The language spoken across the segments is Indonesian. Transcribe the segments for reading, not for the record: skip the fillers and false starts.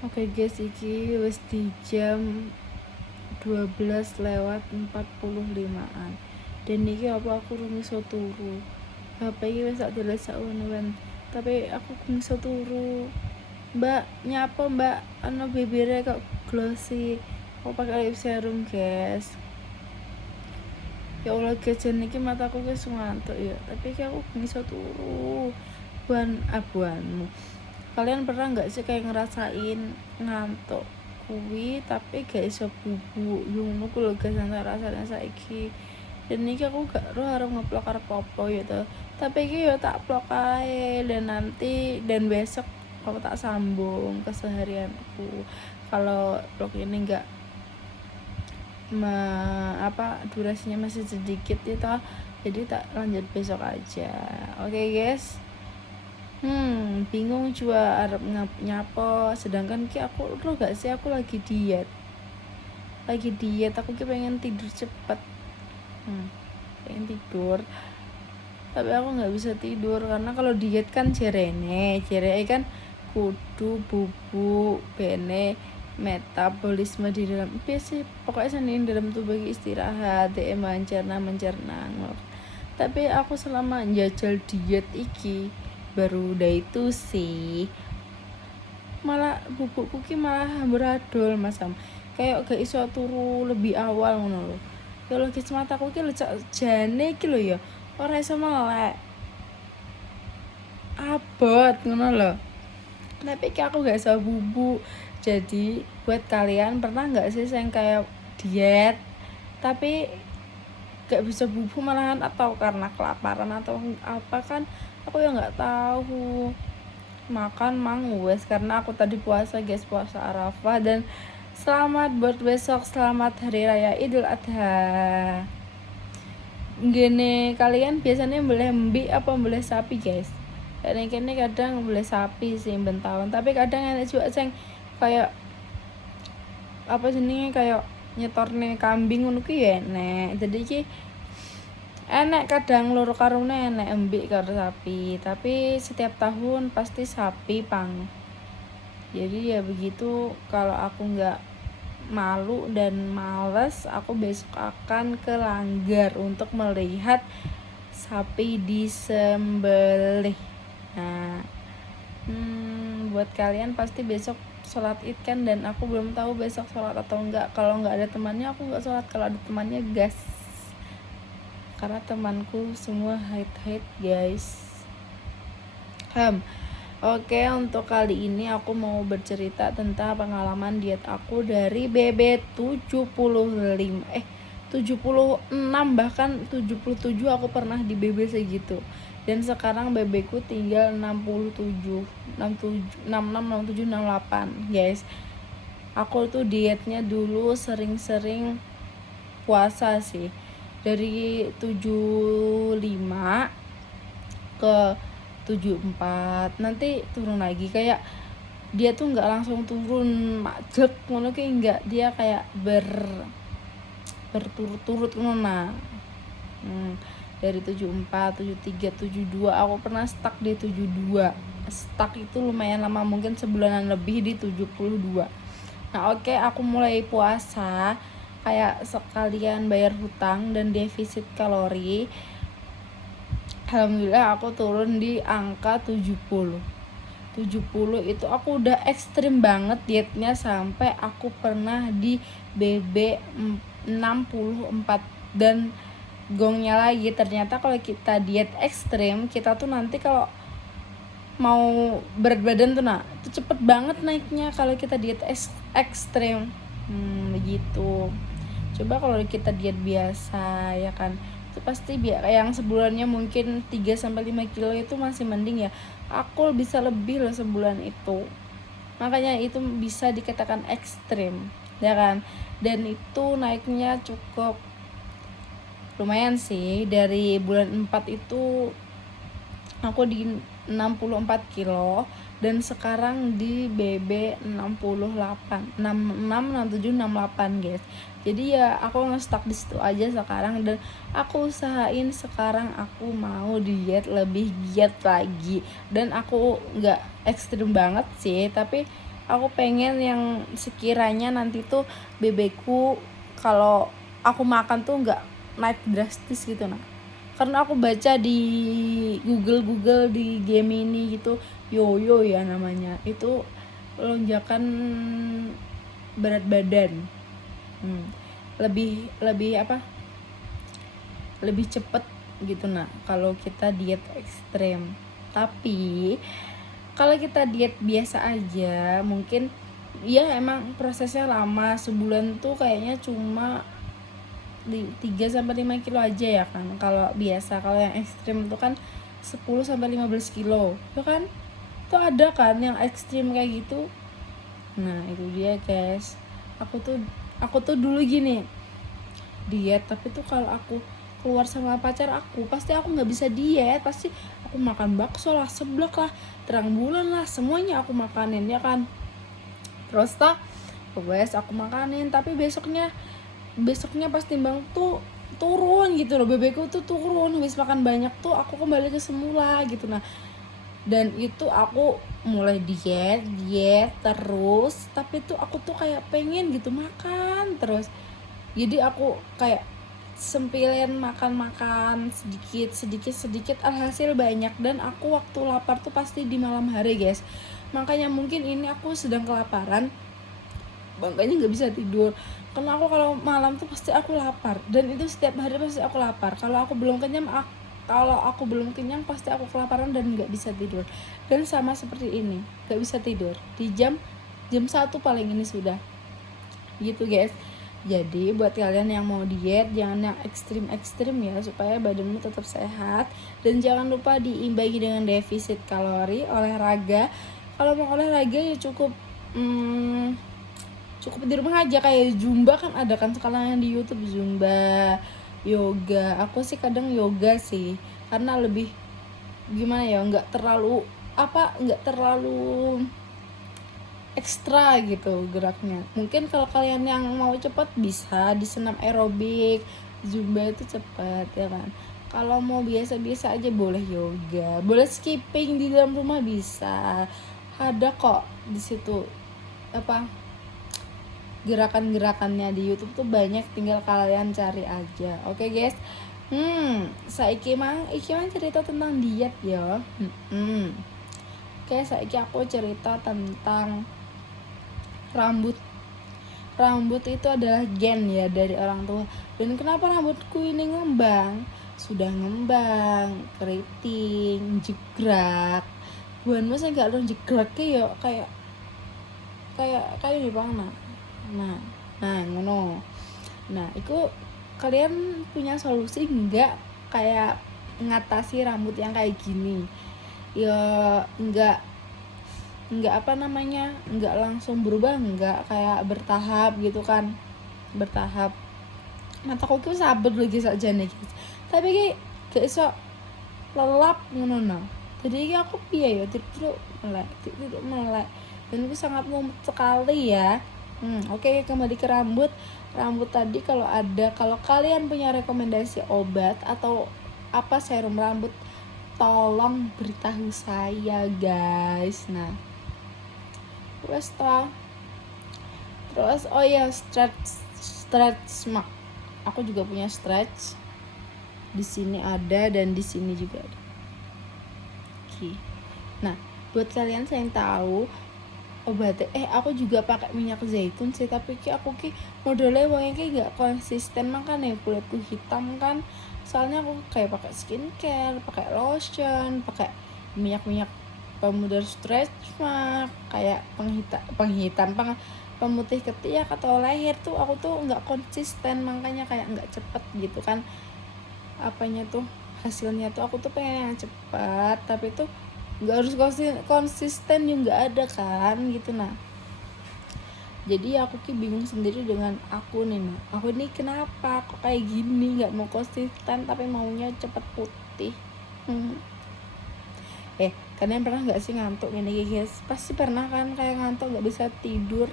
Oke guys, iki wis di jam 12:45-an. Dan iki apa aku rung iso turu. HP iki wis tak dilesak wen-wen. Tapi aku rung iso turu. Mbak, nyapa Mbak? Ano bibirnya kok glossy. Aku pakai lip serum, guys. Ya Allah, gajan iki mataku wis ngantuk ya. Tapi iki aku rung iso turu. Buanmu. Kalian pernah nggak sih kayak ngerasain ngantuk kuwi tapi gak iso bubuk yung ku lho guys antara rasanya saiki. Dan iki aku gak roh arep ngeplok arep apa ya to, tapi iki ya tak plok ae dan besok aku tak sambung keseharianku. Kalau vlog ini enggak durasinya masih sedikit ya toh, jadi tak lanjut besok aja. Oke guys. Bingung juga arep nyapa, sedangkan ki aku lo gak sih aku lagi diet, aku ki pengen tidur cepet, pengen tidur tapi aku nggak bisa tidur karena kalau diet kan jerene kan kudu bubuk bene metabolisme di dalam sih pokoknya sendiri dalam tubuh istirahat mencerna. Tapi aku selama njajal diet iki baru udah itu sih malah bubukku ki malah amburadul masam kayak gak iso turu lebih awal ngono lho. Ya logis mataku ki lecak jane ki lho ya ora iso melek abot ngono lho. Tapi ki aku gak iso bubuk. Jadi buat kalian pernah nggak sih yang kayak diet tapi gak bisa bubuk malahan, atau karena kelaparan atau apa kan aku ya nggak tahu. Makan wes karena aku tadi puasa guys, puasa Arafah. Dan selamat buat besok, selamat hari raya Idul Adha. Gini, kalian biasanya boleh mbi apa boleh sapi guys? Dan ini kadang boleh sapi sih bentahun, tapi kadang ada juga yang kayak apa jenenge kayak nyetorne kambing ngono ki ya enek. Jadi ki enek kadang loro karune enek embik karo sapi, tapi setiap tahun pasti sapi pang. Jadi ya begitu. Kalau aku nggak malu dan males, aku besok akan ke Langgar untuk melihat sapi disembelih. Nah, buat kalian pasti besok sholat id kan, dan aku belum tahu besok sholat atau enggak. Kalau nggak ada temannya aku nggak sholat, kalau ada temannya gas, karena temanku semua haid guys. Oke, untuk kali ini aku mau bercerita tentang pengalaman diet aku dari BB 76 bahkan 77 aku pernah di BB segitu. Dan sekarang BB ku tinggal 67, 67, 68 guys. Aku tuh dietnya dulu sering-sering puasa sih, dari 75 ke 74, nanti turun lagi. Kayak dia tuh nggak langsung turun majek ngono kayak nggak, dia kayak berturut-turut ngono. Dari 74, 73, 72 aku pernah stuck di 72. Stuck itu lumayan lama, mungkin sebulanan lebih di 72. Nah oke, aku mulai puasa kayak sekalian bayar hutang dan defisit kalori. Alhamdulillah aku turun di angka 70 itu aku udah ekstrim banget dietnya, sampai aku pernah di BB 64. Dan gongnya lagi, ternyata kalau kita diet ekstrim, kita tuh nanti kalau mau berat badan tuh itu cepet banget naiknya kalau kita diet ekstrim. Begitu. Coba kalau kita diet biasa ya kan, itu pasti yang sebulannya mungkin 3-5 kilo itu masih mending ya. Aku bisa lebih loh sebulan itu, makanya itu bisa dikatakan ekstrim ya kan. Dan itu naiknya cukup lumayan sih. Dari bulan 4 itu aku di 64 kilo, dan sekarang di BB 68, 67, 68 guys. Jadi ya aku nge-stuck di situ aja sekarang, dan aku usahain sekarang aku mau diet, lebih giat lagi. Dan aku nggak ekstrim banget sih, tapi aku pengen yang sekiranya nanti tuh BB-ku kalau aku makan tuh nggak naik drastis gitu. Nah, karena aku baca di Google di Gemini gitu, yoyo ya namanya, itu lonjakan berat badan. Lebih lebih cepet gitu. Nah, kalau kita diet ekstrem. Tapi kalau kita diet biasa aja mungkin ya emang prosesnya lama, sebulan tuh kayaknya cuma 3-5 kilo aja ya kan. Kalau biasa, kalau yang ekstrim itu kan 10-15 kilo ya kan. Itu ada kan yang ekstrim kayak gitu. Nah itu dia guys, aku tuh dulu gini diet, tapi tuh kalau aku keluar sama pacar aku pasti aku nggak bisa diet, pasti aku makan bakso lah, seblak lah, terang bulan lah, semuanya aku makanin ya kan. Terus wes aku makanin, tapi besoknya pas timbang tuh turun gitu loh, bebekku tuh turun, habis makan banyak tuh aku kembali ke semula gitu. Nah dan itu aku mulai diet terus, tapi tuh aku tuh kayak pengen gitu makan terus, jadi aku kayak sempilin makan sedikit alhasil banyak. Dan aku waktu lapar tuh pasti di malam hari guys, makanya mungkin ini aku sedang kelaparan, makanya nggak bisa tidur. Karena aku kalau malam tuh pasti aku lapar, dan itu setiap hari pasti aku lapar. Kalau aku belum kenyang pasti aku kelaparan dan nggak bisa tidur. Dan sama seperti ini, nggak bisa tidur di jam 1 paling ini sudah gitu guys. Jadi buat kalian yang mau diet jangan yang ekstrim ya, supaya badanmu tetap sehat. Dan jangan lupa diimbangi dengan defisit kalori, olahraga. Kalau mau olahraga ya cukup di rumah aja, kayak Zumba kan ada kan sekarang yang di YouTube, Zumba, yoga. Aku sih kadang yoga sih, karena lebih gimana ya, nggak terlalu ekstra gitu geraknya. Mungkin kalau kalian yang mau cepat bisa di senam aerobik, Zumba itu cepat ya kan. Kalau mau biasa-biasa aja boleh yoga, boleh skipping di dalam rumah bisa. Ada kok di situ gerakan-gerakannya di YouTube tuh banyak, tinggal kalian cari aja. Oke guys. Saiki mang cerita tentang diet ya. Oke, saiki aku cerita tentang rambut itu adalah gen ya dari orang tua. Dan kenapa rambutku ini ngembang? Sudah ngembang, keriting, jegrak. Buan masa gak lo jegraknya ya kayak di bang. Nah ngono. Nah itu kalian punya solusi nggak kayak ngatasi rambut yang kayak gini? Ya nggak nggak langsung berubah, nggak, kayak bertahap gitu kan, mata kok sabar lagi saja nih guys, tapi kayak gak iso lelap ngono. Jadi aku piye ya tidur melek dan itu sangat mumet sekali ya. Oke, kembali ke rambut tadi. Kalau kalian punya rekomendasi obat atau serum rambut, tolong beritahu saya guys. Nah terus oh ya, stretch mark, aku juga punya stretch, di sini ada dan di sini juga ada. Oke. Nah buat kalian saya yang tahu obatnya, aku juga pakai minyak zaitun sih, tapi aku modelnya wongnya nggak konsisten, makanya kulitku hitam kan. Soalnya aku kayak pakai skincare, pakai lotion, pakai minyak pemudar stretch mark, kayak pemutih ketiak atau leher tuh aku tuh nggak konsisten, makanya kayak nggak cepet gitu kan hasilnya tuh. Aku tuh pengen yang cepat, tapi tuh nggak harus konsisten juga ada kan gitu. Nah jadi aku bingung sendiri dengan aku nih. Aku nih kenapa kok kayak gini, nggak mau konsisten tapi maunya cepet putih. Kalian pernah nggak sih ngantuk gini guys? Pasti pernah kan, kayak ngantuk nggak bisa tidur.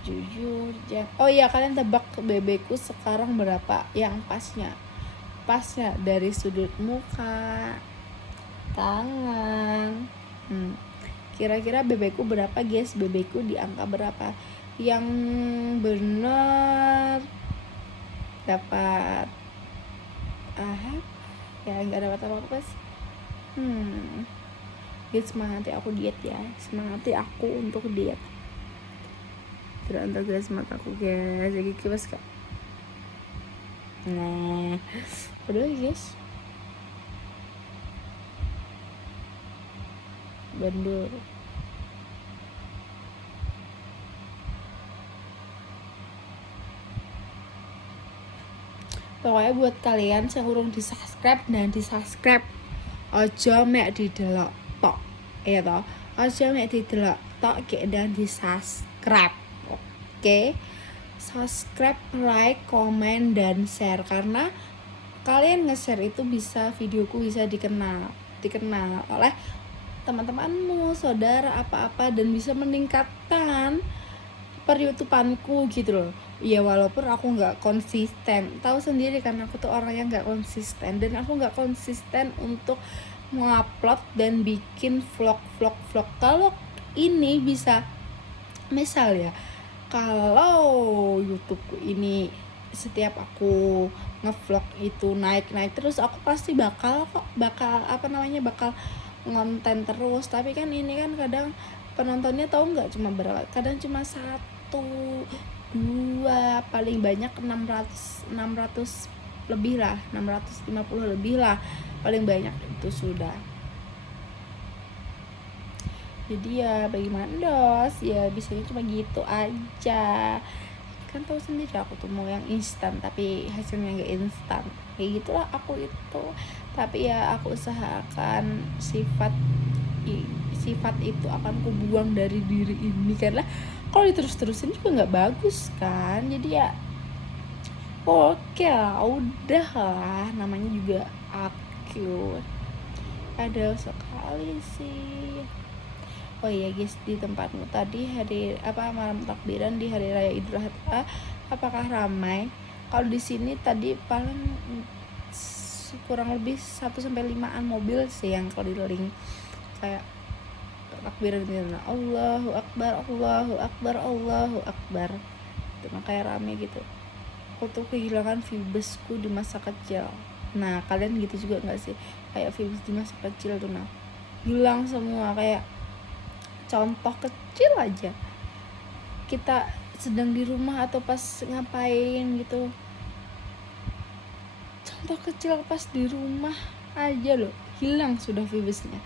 Jujur ya. Oh iya, kalian tebak BB-ku sekarang berapa yang pasnya dari sudut muka, tangan, Kira-kira BB ku berapa guys? BB ku di angka berapa? Yang bener dapat ya nggak dapat apa-apa sih. Guys, semangati aku diet ya, semangati aku untuk diet. Tidak guys mataku guys, jadi kipas kak. Nah, udah guys. Bandul. Pokoknya buat kalian yang urung di subscribe dan di subscribe, ojo mek didelok tok, ya toh. Ojo mek didelok tok dan di subscribe. Oke. Subscribe, like, komen, dan share, karena kalian nge-share itu bisa videoku bisa dikenal oleh teman-temanmu, saudara, apa-apa, dan bisa meningkatkan per-YouTubeanku gitu loh. Ya walaupun aku nggak konsisten, tahu sendiri kan aku tuh orang yang nggak konsisten, dan aku nggak konsisten untuk mengupload dan bikin vlog. Kalau ini bisa, misal ya, kalau YouTubeku ini setiap aku ngevlog itu naik terus, aku pasti bakal ngonten terus. Tapi kan ini kan kadang penontonnya tahu nggak cuma berapa, kadang cuma 1, 2, paling banyak 600 lebih lah, 650 lebih lah paling banyak, itu sudah. Jadi ya bagaimana dos, ya bisanya cuma gitu aja. Kan tahu sendiri aku tuh mau yang instan tapi hasilnya nggak instan, kayak gitulah aku itu. Tapi ya aku usahakan sifat itu akan kubuang dari diri ini, karena kalau diterus-terusin juga nggak bagus kan. Jadi ya oke lah, udah lah, namanya juga aku ada sekali sih. Oh iya guys, di tempatmu tadi malam takbiran di hari raya Idul Adha apakah ramai? Kalau di sini tadi paling kurang lebih 1-5an mobil sih yang keliling, kayak takbiran gitu. Allahu Akbar, Allahu Akbar, Allahu Akbar. Itu kayak rame gitu. Aku tuh kehilangan vibesku di masa kecil. Nah, kalian gitu juga nggak sih? Kayak vibes di masa kecil tuh hilang semua. Kayak contoh kecil aja, kita sedang di rumah atau pas ngapain gitu, contoh kecil pas di rumah aja loh hilang sudah vibesnya.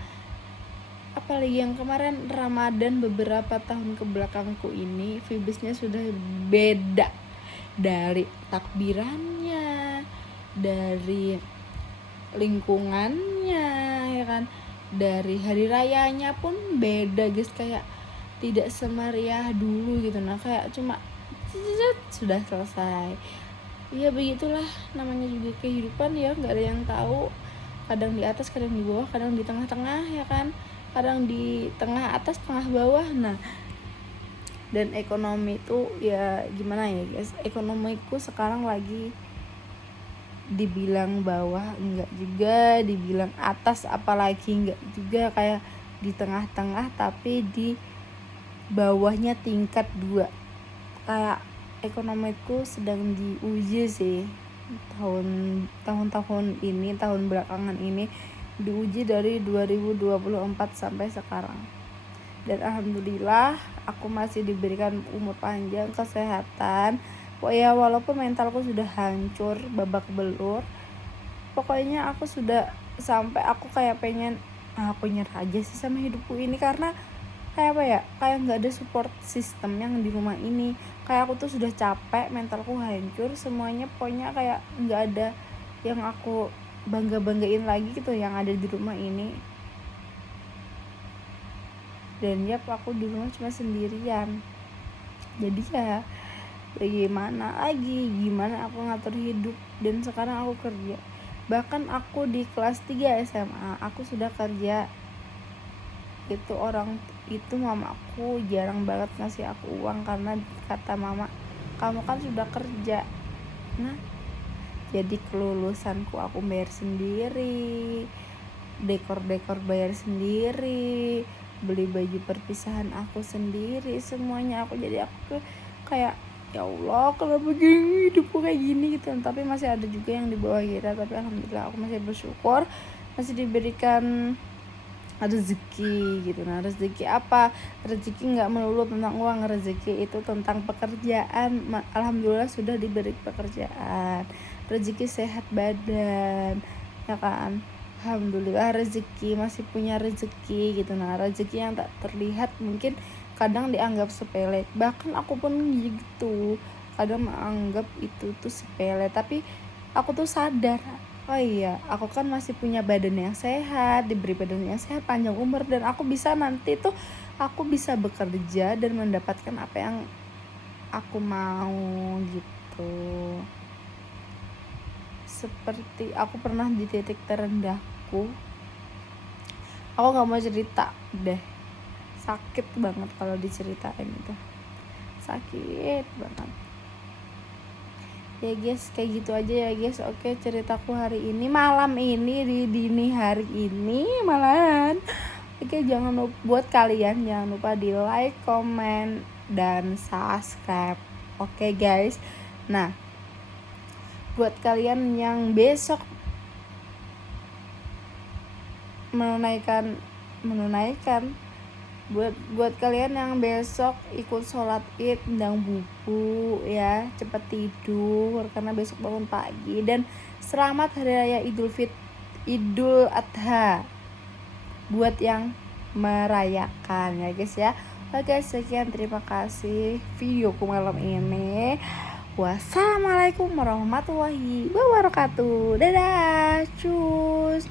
Apalagi yang kemarin Ramadan beberapa tahun ke belakangku ini, vibesnya sudah beda, dari takbirannya, dari lingkungannya, ya kan, dari hari rayanya pun beda guys, kayak tidak semeriah dulu gitu. Nah, kayak cuma sudah selesai. Ya begitulah namanya juga kehidupan ya, nggak ada yang tahu, kadang di atas, kadang di bawah, kadang di tengah-tengah, ya kan, kadang di tengah atas, tengah bawah. Nah, dan ekonomi itu ya gimana ya guys, ekonomiku sekarang lagi dibilang bawah enggak juga, dibilang atas apalagi enggak juga, kayak di tengah-tengah tapi di bawahnya tingkat 2. Kayak ekonomiku sedang diuji sih tahun-tahun ini, tahun belakangan ini diuji dari 2024 sampai sekarang. Dan alhamdulillah aku masih diberikan umur panjang, kesehatan. Ya walaupun mentalku sudah hancur babak belur, pokoknya aku sudah sampai aku kayak pengen aku nyerah aja sih sama hidupku ini, karena kayak apa ya, kayak nggak ada support system yang di rumah ini. Kayak aku tuh sudah capek, mentalku hancur semuanya, pokoknya kayak nggak ada yang aku banggain lagi gitu yang ada di rumah ini. Dan ya aku di rumah cuma sendirian, jadi ya gimana aku ngatur hidup. Dan sekarang aku kerja, bahkan aku di kelas 3 SMA aku sudah kerja. Itu mamaku jarang banget ngasih aku uang, karena kata mama, kamu kan sudah kerja. Nah, jadi kelulusanku aku bayar sendiri, dekor bayar sendiri, beli baju perpisahan aku sendiri semuanya. Jadi aku kayak ya Allah kenapa gini hidupku kayak gini gitu. Tapi masih ada juga yang di bawah kita, tapi alhamdulillah aku masih bersyukur masih diberikan rezeki gitu. Nah rezeki apa, rezeki nggak melulu tentang uang, rezeki itu tentang pekerjaan. Alhamdulillah sudah diberi pekerjaan, rezeki sehat badan ya kan. Alhamdulillah rezeki, masih punya rezeki gitu. Nah rezeki yang tak terlihat mungkin kadang dianggap sepele, bahkan aku pun gitu kadang menganggap itu tuh sepele, tapi aku tuh sadar, oh iya aku kan masih punya badan yang sehat, diberi badan yang sehat, panjang umur, dan aku bisa nanti tuh aku bisa bekerja dan mendapatkan apa yang aku mau gitu. Seperti aku pernah di titik terendahku, aku gak mau cerita deh, sakit banget kalau diceritain itu, sakit banget ya guys. Kayak gitu aja ya guys. Oke, ceritaku hari ini, malam ini, di dini hari ini malahan. Oke, jangan lupa, buat kalian jangan lupa di like, comment, dan subscribe. Oke guys. Nah buat kalian yang besok menunaikan buat kalian yang besok ikut sholat id, undang buku ya, cepat tidur karena besok bangun pagi. Dan selamat hari raya Idul Adha buat yang merayakan ya guys ya. Oke, sekian, terima kasih videoku malam ini. Wassalamualaikum warahmatullahi wabarakatuh. Dadah, cus.